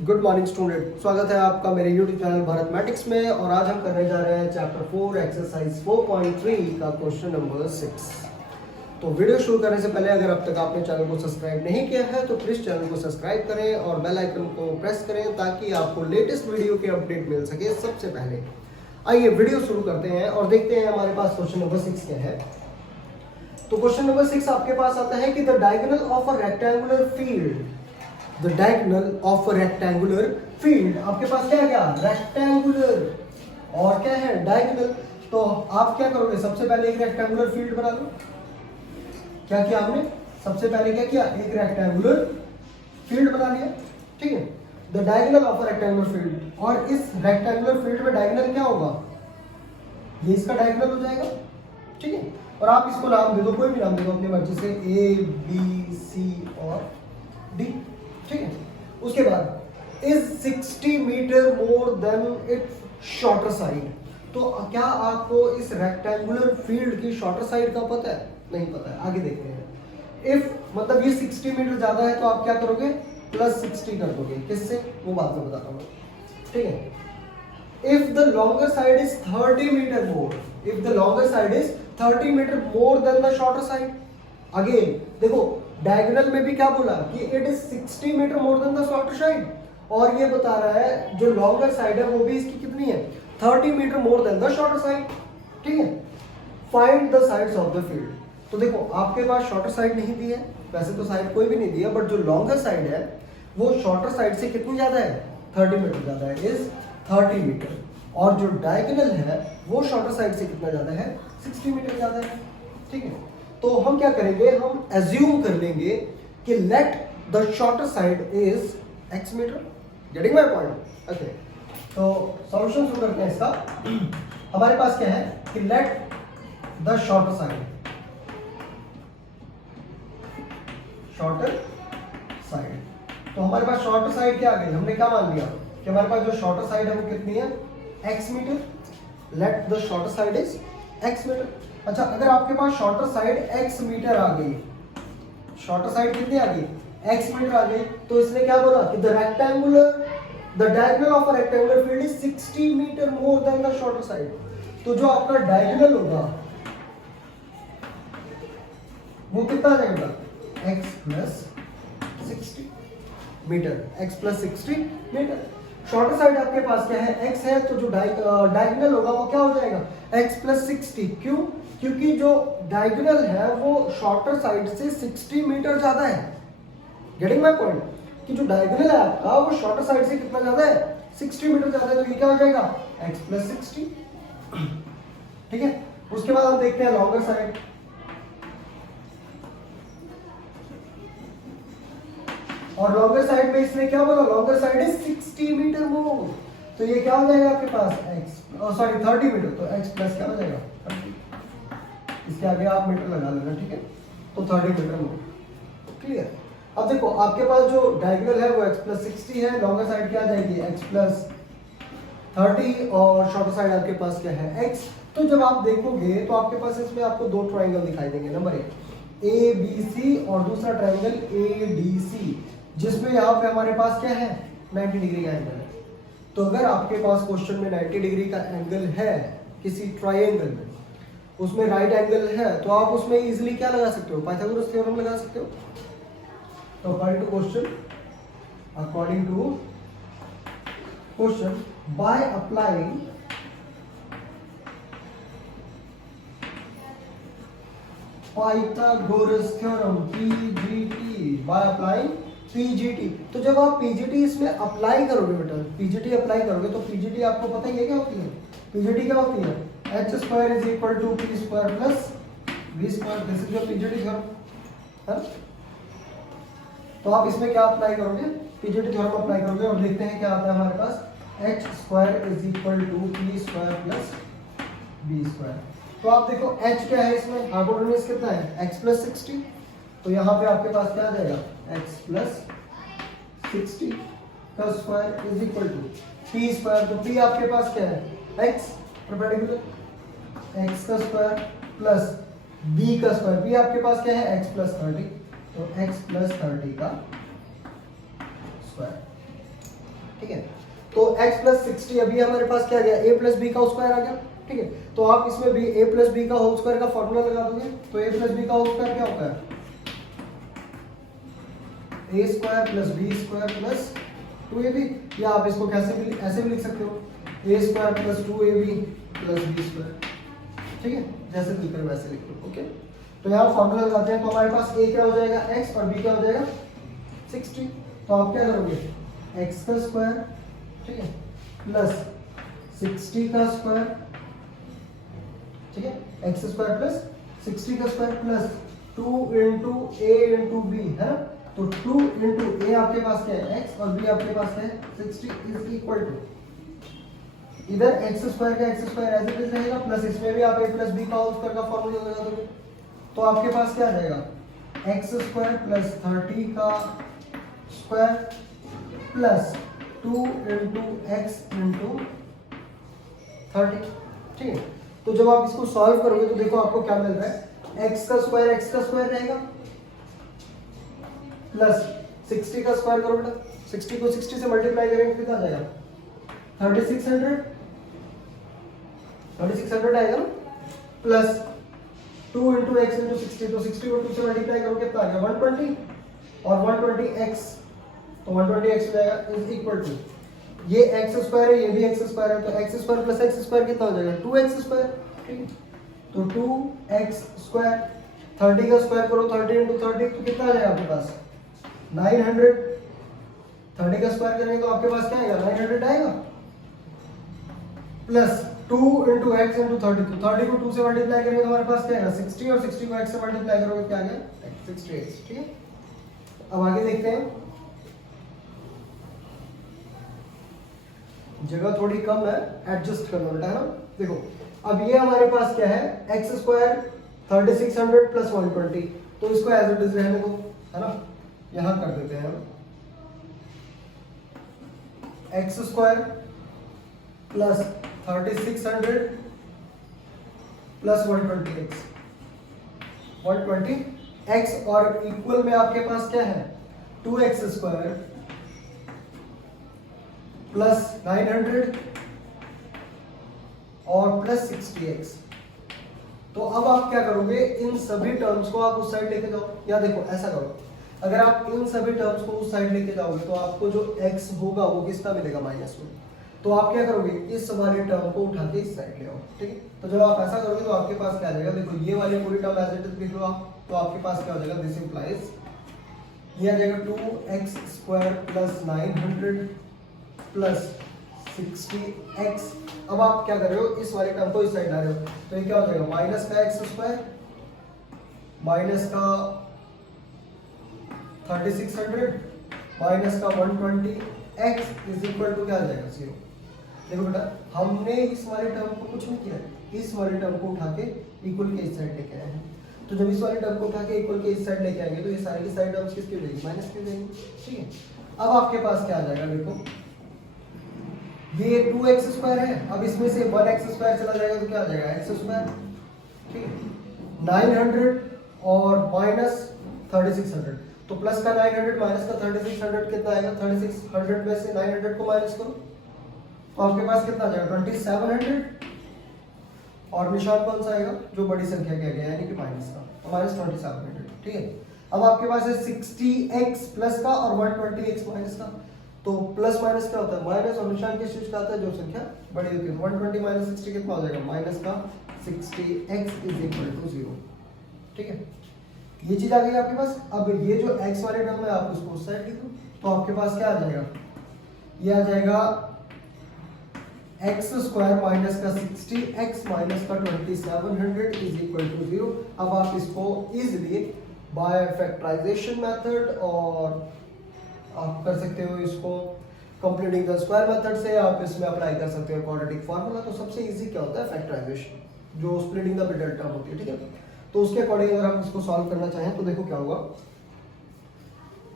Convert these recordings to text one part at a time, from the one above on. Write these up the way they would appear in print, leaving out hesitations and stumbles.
Good morning student, स्वागत है आपका मेरे यूट्यूब चैनल भारतमैटिक्स में। और आज हम करने जा रहे हैं चैप्टर 4 एक्सरसाइज 4.3 का क्वेश्चन नंबर 6। तो वीडियो शुरू करने से पहले अगर अब तक आपने चैनल को सब्सक्राइब नहीं किया है तो प्लीज़ चैनल को सब्सक्राइब करें और बेल आइकन को प्रेस करें ताकि आपको लेटेस्ट वीडियो के अपडेट मिल सके सबसे पहले। आइए वीडियो शुरू करते हैं और देखते हैं हमारे पास क्वेश्चन नंबर 6 क्या है। तो क्वेश्चन नंबर 6 आपके पास आता है कि the diagonal of a rectangular field, the diagonal of a rectangular field. आपके पास क्या गया, रेक्टेंगुलर और क्या है डायगोनल। तो आप क्या करोगे, सबसे पहले एक रेक्टेंगुलर फील्ड बना लो। क्या किया आपने, सबसे पहले क्या किया, एक रेक्टेंगुलर फील्ड बना लिया, ठीक है। The diagonal of a rectangular field, और इस रेक्टेंगुलर फील्ड में डायगोनल क्या होगा, ये इसका डायगोनल हो जाएगा, ठीक है। और आप इसको नाम दे दो, कोई भी नाम दे दो अपनी मर्जी से, ए बी सी और डी, ठीक है। उसके बाद is 60 metre more than it's shorter side. तो क्या आपको इस रेक्टेंगुलर फील्ड की शॉर्टर साइड का पता है, नहीं पता है, आगे देखते हैं। इफ मतलब ये 60 मीटर ज्यादा है तो आप क्या करोगे, प्लस 60 कर दोगे, किससे वो बाद में बताता हूँ, ठीक है। If the longer side is 30 metre more, if the longer side is 30 metre more than the shorter side. Again देखो, डायगोनल में भी क्या बोला कि it is 60 metre more than the shorter side, और ये बता रहा है जो लॉन्गर साइड है वो भी इसकी कितनी है, 30 metre more than the shorter side, ठीक है। Find the sides of the field. तो देखो आपके पास शॉर्टर साइड नहीं दी है, वैसे तो साइड कोई भी नहीं दी है, बट जो लॉन्गर साइड है वो शॉर्टर साइड से कितनी ज्यादा है, 30 मीटर ज्यादा है, इज 30 मीटर। और जो डायगोनल है वो शॉर्टर साइड से कितना ज्यादा है, 60 मीटर ज्यादा है, ठीक है। तो हम क्या करेंगे, हम एज्यूम कर लेंगे कि let the shorter side is x metre. Getting my point, okay. तो सॉल्यूशन शुरू करते हैं इसका। हमारे पास क्या है कि let the shorter side, shorter side, तो हमारे पास शॉर्टर साइड क्या आ गई, हमने क्या मान लिया कि हमारे पास जो शॉर्टर साइड है वो कितनी है, x metre. Let the shorter side is x metre. अच्छा, अगर आपके पास शॉर्टर साइड x मीटर आ गई, शॉर्टर साइड कितनी आ गई, x मीटर आ गई, तो इसने क्या बोला कि the diagonal of a rectangular field is 60 metre more than the shorter side. तो जो आपका डायगोनल होगा वो कितना आ जाएगा, x plus 60 metre, x plus 60 metre. Shorter side आपके पास क्या है, x है, तो जो डायगोनल होगा वो क्या हो जाएगा, x प्लस 60। क्यों, क्योंकि जो डायगोनल है वो शॉर्टर साइड से 60 मीटर ज्यादा है। गेटिंग माय पॉइंट, कि जो डायगोनल है आपका वो शॉर्टर साइड से कितना ज्यादा है, 60 मीटर ज्यादा है, तो ये क्या हो जाएगा, x प्लस 60, ठीक है। उसके बाद हम देखते हैं लॉन्गर साइड। और लॉन्गर साइड में इसने क्या बोला, longer side is 60 metre more, तो ये क्या हो जाएगा आपके पास, x सॉरी 30 मीटर, तो x प्लस क्या हो जाएगा 30। इसके आगे आप मीटर लगा लेना, ठीक है। तो 30 मीटर मोर, क्लियर। अब देखो आपके पास जो डायगोनल है वो x प्लस 60 है, लॉन्गर साइड क्या आ जाएगी, x प्लस 30, और शॉर्टर साइड आपके पास क्या है, x। तो जब आप देखोगे तो आपके पास इसमें आपको दो ट्राइंगल दिखाई देंगे, नंबर 1 ABC और दूसरा ट्राइंगल ADC, जिसमें यहाँ पे हमारे पास क्या है, 90 डिग्री का एंगल है। तो अगर आपके पास क्वेश्चन में 90 डिग्री का एंगल है किसी ट्राइंगल में, उसमें राइट एंगल है, तो आप उसमें इजीली क्या लगा सकते हो, पाइथागोरस थ्योरम लगा सकते हो। तो according to question by applying Pythagoras theorem PGT, by applying PGT। तो जब आप PGT इसमें अप्लाई करोगे बेटा, PGT अप्लाई करोगे तो PGT आपको पता ही है क्या होती है, PGT क्या होती है, h square is equal to p square plus v square, this is your PGT theorem, है। तो आप इसमें क्या अप्लाई करोगे, PGT थ्योरम अप्लाई करोगे, और देखते हैं क्या आता है हमारे पास, h square is equal to p square plus v square. तो आप देखो h क्या है इसमें, हाइपोटेन्यूज कितना है, x प्लस 60, तो यहाँ पे आपके पास क्या आ जाएगा, x प्लस 60 का square is equal to p square. तो p आपके पास क्या है, x परपेंडिकुलर, x का स्क्वायर प्लस b का स्क्वायर, b आपके पास क्या है, x प्लस 30, तो x प्लस 30 का स्क्वायर। ठीक है। तो x प्लस 60 अभी हमारे पास क्या आ गया, a प्लस बी का स्क्वायर आ गया, ठीक है। तो आप इसमें भी a प्लस बी का होल स्क्वायर का फॉर्मूला लगा दोगे, तो a प्लस बी का होल स्क्वायर क्या होता है, a square plus b square plus 2ab, या आप इसको कैसे भी ऐसे भी लिख सकते हो, a square plus 2ab plus b square, ठीक है, जैसे लिख रहे हो वैसे लिख लो, ओके। तो यहाँ फॉर्मूला लगाते हैं, तो हमारे पास a क्या हो जाएगा x और b क्या हो जाएगा 60। तो आप क्या करोगे, x का स्क्वायर, ठीक है, प्लस 60 का स्क्वायर, ठीक है, x स्क्वायर प्लस 60 का square plus 2 into a into b, है ना। तो 2 इंटू a आपके पास क्या है x और b आपके पास क्या है 60 इज इक्वल टू, इधर x स्क्वायर का x square as it is रहेगा, प्लस इसमें भी आप a प्लस b का होल स्क्वायर का फॉर्मूला लगा दोगे, तो आपके पास क्या आ जाएगा x स्क्वायर प्लस 30 का square plus 2 into x into 30, ठीक है। तो जब आप इसको सॉल्व करोगे तो देखो आपको क्या मिल रहा है, x का स्क्वायर रहेगा प्लस 60 का स्क्वायर करो बेटा, 60 को 60 से मल्टीप्लाई करेंगे कितना आ जाएगा 3600 आएगा ना, प्लस 2 इंटू एक्स इंटू 60, तो 60 को 2 से मल्टीप्लाई करो कितना आ गया 120 और 120x, तो 120x हो जाएगा इज इक्वल टू, ये x स्क्वायर है ये भी x स्क्वायर है, तो x square plus x square कितना हो जाएगा 2x स्क्वायर, ठीक है। तो 2x स्क्वायर 30 का स्क्वायर करो 30 इंटू 30 तो कितना आ जाएगा आपके पास 900, 30 का स्क्वायर करेंगे तो आपके पास क्या आएगा 900 आएगा, प्लस 2 इंटू एक्स इंटू 30, तो 30 को 2 से मल्टीप्लाई करेंगे तो हमारे पास क्या आएगा 60 और 60 को x से मल्टीप्लाई करोगे क्या आ गया 60x, ठीक है। अब आगे देखते हैं, जगह थोड़ी कम है एडजस्ट करना बेटा, है ना। देखो अब ये हमारे पास क्या है एक्स स्क्वायर 3600 प्लस 120, तो इसको एज इट इज रहने दो, है ना, यहां कर देते हैं हम x square plus 3600 plus 120x और इक्वल में आपके पास क्या है 2x स्क्वायर प्लस 900 और प्लस 60x। तो अब आप क्या करोगे, इन सभी टर्म्स को आप उस साइड लेके जाओ, या देखो ऐसा करो, अगर आप इन सभी टर्म्स को उस साइड लेके जाओगे तो आपको जो x होगा वो किसका मिलेगा माइनस में, तो आप क्या करोगे इस वाले टर्म को उठा के इस साइड ले आओ, ठीक है। तो जब आप ऐसा करोगे तो आपके पास क्या आ जाएगा, देखो ये वाली पूरी टर्म एज इट इज लिख लो आप, तो आपके पास क्या हो जाएगा, दिस इंप्लाइज ये आ जाएगा 2x square plus 900 plus 60x। अब आप क्या कर रहे हो, इस वाले टर्म को इस साइड ला रहे हो, तो ये क्या हो जाएगा माइनस का x स्क्वायर माइनस का 3600 माइनस का 120x इज इक्वल टू क्या आ जाएगा 0। देखो बेटा हमने इस वाले टर्म को कुछ नहीं किया, इस वाले टर्म को उठा के इक्वल के इस साइड लेके आए हैं, तो जब इस वाले टर्म को उठा के इक्वल के इस साइड लेके आएंगे तो ये सारी की सारी टर्म्स किसकी हो जाएगी माइनस की हो जाएंगी, ठीक है। अब आपके पास क्या आ जाएगा, देखो ये 2x स्क्वायर है, अब इसमें से 1x स्क्वायर चला जाएगा तो क्या आ जाएगा x स्क्वायर, ठीक है, 900 और माइनस 3600, तो प्लस का 900 माइनस का 3600 कितना आएगा, 3600 में से 900 को माइनस करो तो आपके पास कितना आ जाएगा 2700 और निशान कौन सा आएगा जो बड़ी संख्या क्या गया यानी कि माइनस का, तो माइनस 2700, ठीक है। अब आपके पास है 60x प्लस का और 120x माइनस का, तो प्लस माइनस क्या होता है माइनस और निशान किस चीज का आता है जो संख्या बड़ी होती है, 120 माइनस 60 कितना हो जाएगा माइनस का 60x इज इक्वल टू 0, ठीक है। ये चीज आ गई आपके पास। अब ये जो x वाले टर्म है आप उसको उस साइड लिखो, तो आपके पास क्या आ जाएगा, ये आ जाएगा x स्क्वायर माइनस का 60x माइनस का 2700 इज इक्वल टू 0। अब आप इसको इजीली बाय फैक्टराइजेशन मेथड और आप कर सकते हो इसको कंप्लीटिंग द स्क्वायर मेथड से, आप इसमें अप्लाई कर सकते हो क्वाड्रेटिक फार्मूला। तो सबसे इजी क्या होता है फैक्टराइजेशन, जो स्प्लिटिंग द मिडल टर्म होती है, ठीक है। तो उसके अकॉर्डिंग अगर आप इसको सॉल्व करना चाहें तो देखो क्या होगा,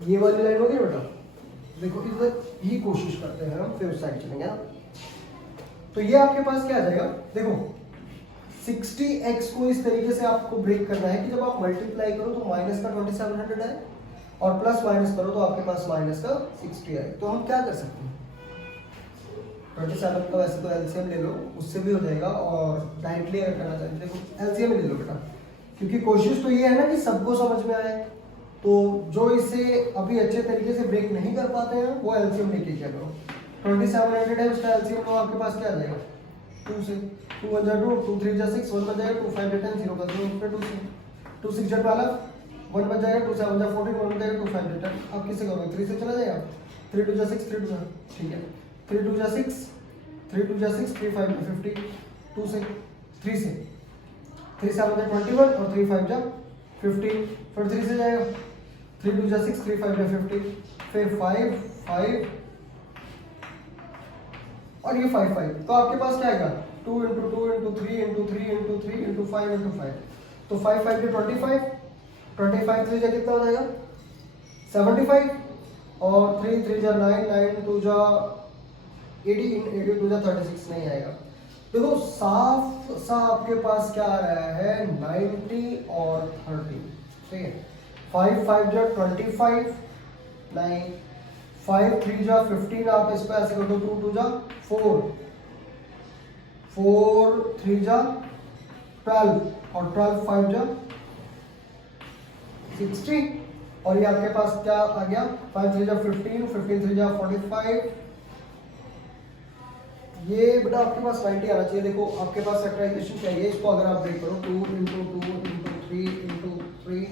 ये वाली लाइन होगी बेटा, देखो इधर ही कोशिश करते हैं हम, फिर उस साइड चलेंगे ना। तो ये आपके पास क्या आ जाएगा, देखो 60x को इस तरीके से आपको ब्रेक करना है कि जब आप मल्टीप्लाई करो तो माइनस का 2700 आए और प्लस माइनस करो तो आपके पास माइनस का 60 आए। तो हम क्या कर सकते हैं, 27 का वैसे तो एलसीएम ले लो, उससे भी हो जाएगा, और डायरेक्टली अगर करना चाहते देखो एलसीएम ले लो बेटा, क्योंकि कोशिश तो ये है ना कि सबको समझ में आए। तो जो इसे अभी अच्छे तरीके से ब्रेक नहीं कर पाते हैं वो एलसीएम लेके क्या करो, 2700 है उसका एलसीएम तो आपके पास क्या आ जाएगा 2 से, 2 1 जा 2, 2 3 जा 6, 1 बच जाएगा, 2 5 जा 10, 0 का 0 फिर 2 से, 2 6 जा 12, 1 बच जाएगा, 2 7 जा 14, 1 बच जाएगा, 2 5 जा 10। आप किससे करोगे, 3 से चला जाएगा, 3 2 जा 6, 3 2 जा, ठीक है, 3 2 जा 6, 3 2 जा 6, 3 5 जा 50, 2 से, 3 से, 3 7 जा 21 और 3 5 जा 15, फिर 3 से जाएगा, 3 2 जा 6, 3 5 जा 50, फिर 5 5 और ये 5 5, तो आपके पास क्या आएगा 2 into 2 into 3 into 3 into 3 into 5 into 5, तो 5 5 के 25, 25 3 जा कितना हो जाएगा 75, और 3 3 जा 9, 9 2 जा 18, 18 2 जा 36 नहीं आएगा। देखो साफ सा आपके पास क्या आ रहा है 90 और 30, ठीक है, 5 5 जा 25, 9 5 3 जा 15, आप इस पे ऐसे कर दो, 2 2 जा 4, 4 3 जा 12 और 12 5 जा 60, और ये आपके पास क्या आ गया 5 3 जा 15, 15 3 जा 45, ये बेटा आपके पास 90 आना चाहिए। देखो आपके पास फैक्टराइजेशन चाहिए, इसको अगर आप ब्रेक करो 2 into 2 into 3 into 3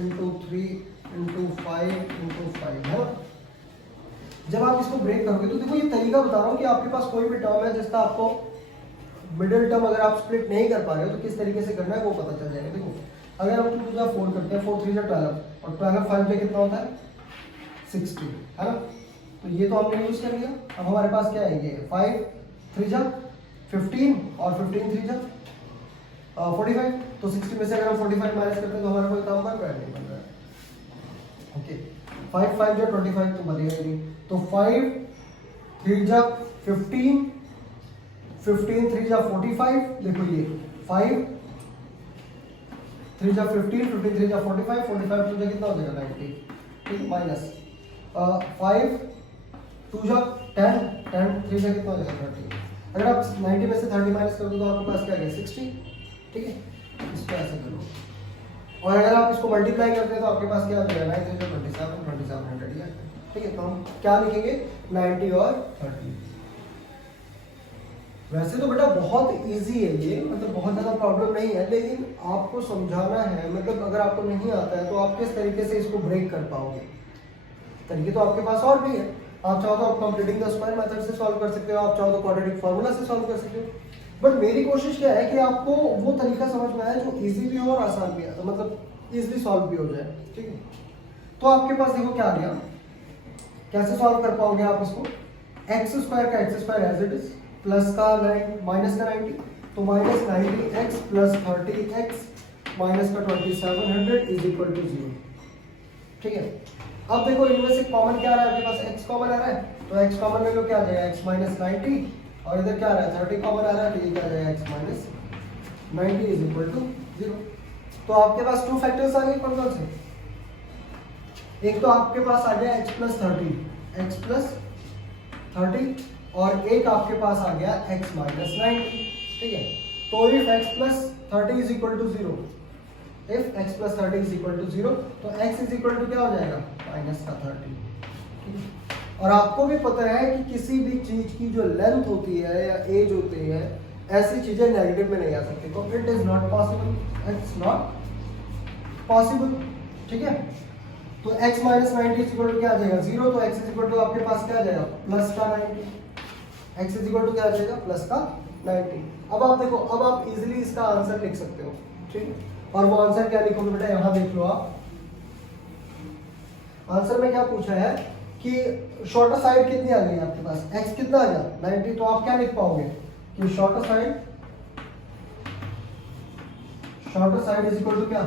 into 3 into 5 into 5 है ना। जब आप इसको ब्रेक करोगे तो देखो ये तरीका बता रहा हूँ कि आपके पास कोई भी टर्म है जिसका आपको मिडिल टर्म अगर आप स्प्लिट नहीं कर पा रहे हो तो किस तरीके से करना है वो पता चल जाएगा। देखो अगर हम 2 जा 4 करते हैं, 4 3 जा 12 और 12 5 जा कितना होता है 60 है ना, तो ये तो हमने यूज कर लिया। अब हमारे पास क्या है, ये 5 3 जा 15 और 15 3 जा 45, तो 60 में से अगर हम 45 माइनस करते हैं तो हमारा कोई काम बन रहा है, नहीं बन रहा है। ओके 5 5 जा 25 तो बनेगा नहीं, तो 5 3 जा 15, 15 3 जा 45, देखो ये 5 3 जा 15, 15 3 जा 45, 45 2 जा कितना हो जाएगा 90, ठीक, माइनस 5 2 जा 10, 10 3 जा कितना हो जाएगा 30। अगर आप 90 में से 30 माइनस कर दो तो आपके पास क्या है 60, ठीक है, इसको ऐसे करो। और अगर आप इसको मल्टीप्लाई करते हैं तो आपके पास क्या आ जाएगा 9 3 जा 27, 2700, ठीक है। तो हम क्या लिखेंगे 90 और 30। वैसे तो बेटा बहुत इजी है ये, मतलब बहुत ज़्यादा प्रॉब्लम नहीं है, लेकिन आपको समझाना है, मतलब अगर आपको नहीं आता है तो आप किस तरीके से इसको ब्रेक कर पाओगे। तरीके तो आपके पास और भी है, आप चाहो तो आप कंप्लीटिंग द स्क्वायर मेथड से सॉल्व कर सकते हो, आप चाहो तो क्वाड्रेटिक फार्मूला से सॉल्व कर सकते हो, बट मेरी कोशिश क्या है कि आपको वो तरीका समझ में आए जो इजी भी हो और आसान भी है, तो मतलब इजीली सॉल्व भी हो जाए, ठीक है। तो आपके पास देखो क्या आ गया, कैसे सॉल्व कर पाओगे आप इसको, एक्स स्क्वायर का x square as it is, plus का 9 माइनस का 90, तो minus 90x plus 30x minus का 2700 इज इक्वल टू 0, ठीक है। अब देखो इनमें से कॉमन क्या आ रहा है, आपके पास x कॉमन आ रहा है, तो x कॉमन में लो क्या आ जाएगा x माइनस 90, और इधर क्या आ रहा है 30 कॉमन आ रहा है, तो ये क्या आ जाएगा x minus 90 is equal to 0। तो आपके पास 2 फैक्टर्स आ गए, कौन कौन से, एक तो आपके पास आ गया x प्लस 30 और एक आपके पास आ गया x माइनस 90, ठीक है। तो if x plus 30 is equal to 0, if x plus 30 is equal to 0, तो x इज इक्वल टू क्या हो जाएगा माइनस का 30, ठीक है। और आपको भी पता है कि किसी भी चीज की जो लेंथ होती है या एज होती है, ऐसी चीजें नेगेटिव में नहीं आ सकती, तो it is not possible, it's not possible, ठीक है। तो x minus 90 is equal to क्या आ जाएगा 0, तो x इज इक्वल टू आपके पास क्या आ जाएगा प्लस का 90, x इज इक्वल टू क्या आ जाएगा प्लस का 90। अब आप देखो, अब आप इजीली इसका आंसर लिख सकते हो, ठीक। और वो आंसर क्या लिखोगे बेटा, यहाँ देख लो आप, आंसर में क्या पूछा है कि शॉर्टर साइड कितनी आ गई आपके पास, x कितना आ गया 90, तो आप क्या लिख पाओगे कि shorter side is equal to क्या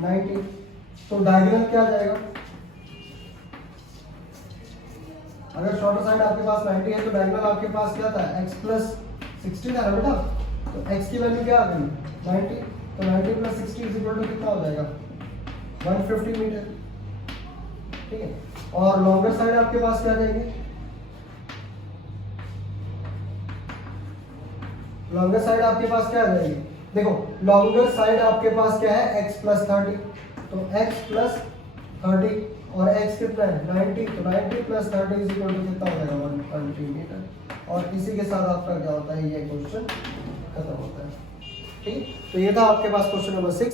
90, तो डायगोनल क्या आ जाएगा, अगर शॉर्टर साइड आपके पास 90 है तो डायगोनल आपके पास क्या था x प्लस 60 था ना बेटा, तो x की वैल्यू क्या आ गई 90, तो 90 प्लस 60 इज इक्वल टू कितना हो जाएगा 150 मीटर, ठीक है। और लॉन्गर साइड आपके पास क्या आ जाएगी लॉन्गर साइड आपके पास क्या आ जाएगी, देखो लॉन्गर साइड आपके पास क्या है x प्लस 30, तो x प्लस 30 और x कितना है 90, तो 90 प्लस 30 इज इक्वल टू कितना हो जाएगा 120 मीटर। और इसी के साथ आपका क्या होता है, ये क्वेश्चन खत्म होता है। ठीक, तो ये था आपके पास क्वेश्चन नंबर 6।